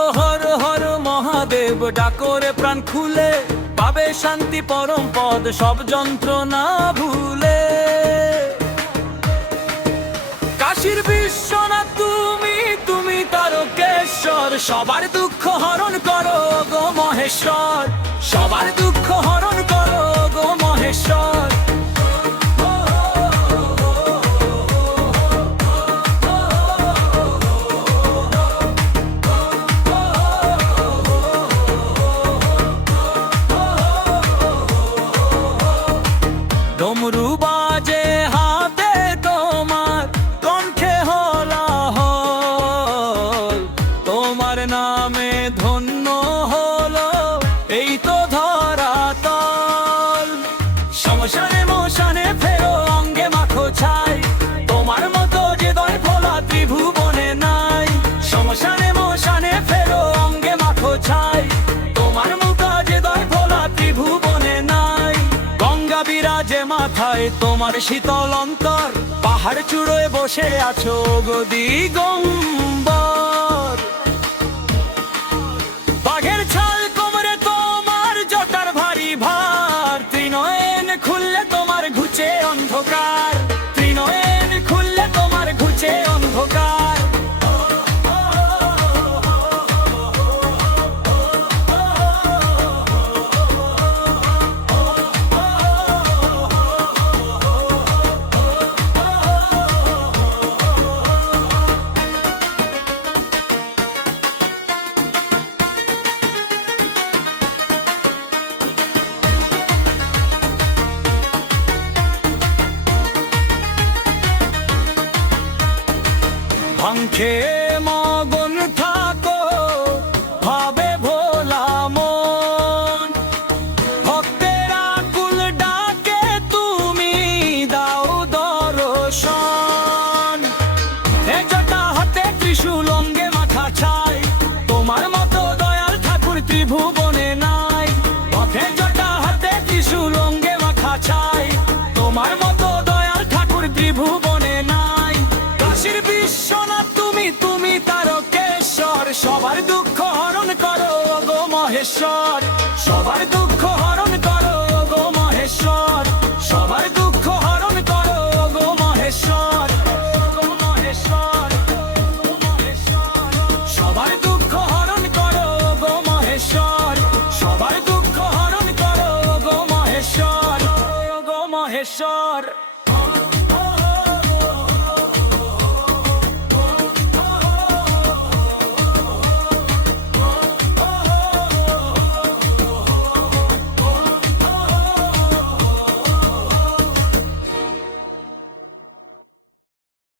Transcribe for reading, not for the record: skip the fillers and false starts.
বলো হর হর মহাদেব, ডাকরে প্রাণ খুলে পাবে শান্তি পরম পদ, সব যন্ত্রণা ভুলে। কাশীর বিশ্বনাথ তুমি, তুমি তারকেশ্বর, সবার দুঃখ হরণ করো গো মহেশ্বর, সবার দুঃখ হরণ করো গো মহেশ্বর। ডমরু বাজে হাতে তোমার, কণ্ঠে হলাহল, তোমার নামে ধন্য হলো এই তো ধরাতল। শ্মশানে মশানে ফেরো অঙ্গে মাখো ছাই, তোমার মতো যে দয় ভোলা ত্রিভুবনে নাই। শ্মশানে মশানে ফেরো অঙ্গে মাখো ছাই, তোমার মতো যে দয় ভোলা ত্রিভুবনে নাই। গঙ্গা বিরাজে মাথায় তোমার শীতল অন্তর, পাহাড় চূড়োয় বসে আছো গো দিগম্বর। বাঘের ছাল কোমরে তোমার জটার ভারী ভার, ত্রিনয়ন খুললে তোমার ঘুচে অন্ধকার, ত্রিনয়ন খুললে তোমার ঘুচে অন্ধকার। ভাঙছে মগন থাকো ভাবে ভোলা মন, ভক্তের আকুল ডাকে তুমি দাও দর্শন। এ জটা হাতে ত্রিশূল অঙ্গে মাথা ছাই, তোমার মতো দয়াল ঠাকুর ত্রিভুবনে নাই। পথে জটা হাতে ত্রিশূল অঙ্গে মাথা ছাই, তোমার মতো দয়াল ঠাকুর ত্রিভুবনে নাই। কাশীর বিশ্বনাথ তুমি, তুমি তারকেশ্বর, সবার দুঃখ হরণ করো গো মহেশ্বর, সবার দুঃখ হরণ করো গো মহেশ্বর, সবার দুঃখ হরণ করো গো মহেশ্বর, গো মহেশ্বর, গো মহেশ্বর। সবার দুঃখ হরণ করো গো মহেশ্বর, সবার দুঃখ হরণ করো গো মহেশ্বর, গো মহেশ্বর।